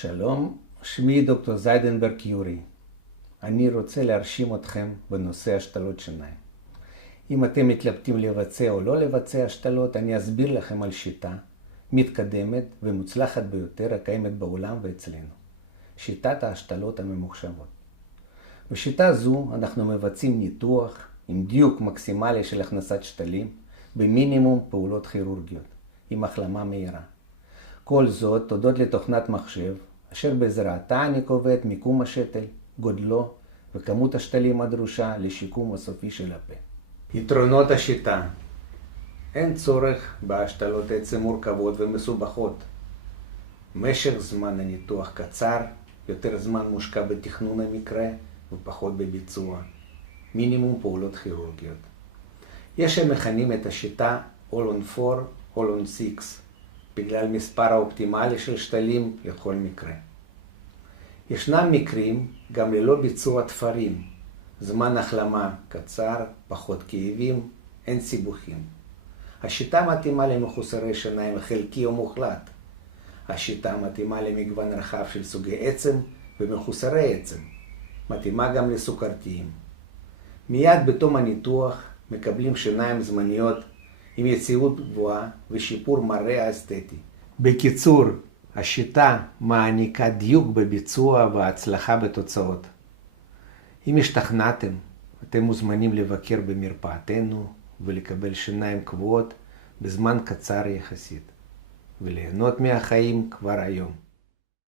שלום, שמי דוקטור זיידנברג יורי. אני רוצה להרשים אתכם בנושא השתלות שיניים. אם אתם מתלבטים לבצע או לא לבצע השתלות, אני אסביר לכם על שיטה מתקדמת ומוצלחת ביותר הקיימת בעולם ואצלנו. שיטת ההשתלות הממוחשבות. בשיטה זו אנחנו מבצעים ניתוח עם דיוק מקסימלי של הכנסת שתלים במינימום פעולות כירורגיות, עם החלמה מהירה. כל זאת תודות לתוכנת מחשב, אשר בעזרתה אני קובע את מיקום השתל, גודלו וכמות השתלים הדרושה לשיקום הסופי של הפה. יתרונות השיטה: אין צורך בהשתלות עצם מורכבות ומסובכות. משך זמן הניתוח קצר, יותר זמן מושקע בתכנון המקרה ופחות בביצוע. מינימום פעולות כירורגיות. יש המכנים את השיטה All on 4, All on 6, בגלל מספר האופטימלי של שתלים לכל מקרה. ישנם מקרים גם ללא ביצוע תפרים, זמן החלמה קצר, פחות כאבים, אין סיבוכים. השיטה מתאימה למחוסרי שיניים חלקי או מוחלט. השיטה מתאימה למגוון רחב של סוגי עצם ומחוסרי עצם. מתאימה גם לסוכרתיים. מיד בתום הניתוח מקבלים שיניים זמניות עם יציבות גבוהה ושיפור מראה אסתטי. בקיצור, השיטה מעניקה דיוק בביצוע והצלחה בתוצאות. אם השתכנעתם, אתם מוזמנים לבקר במרפאתנו ולקבל שיניים קבועות בזמן קצר יחסית, וליהנות מהחיים כבר היום.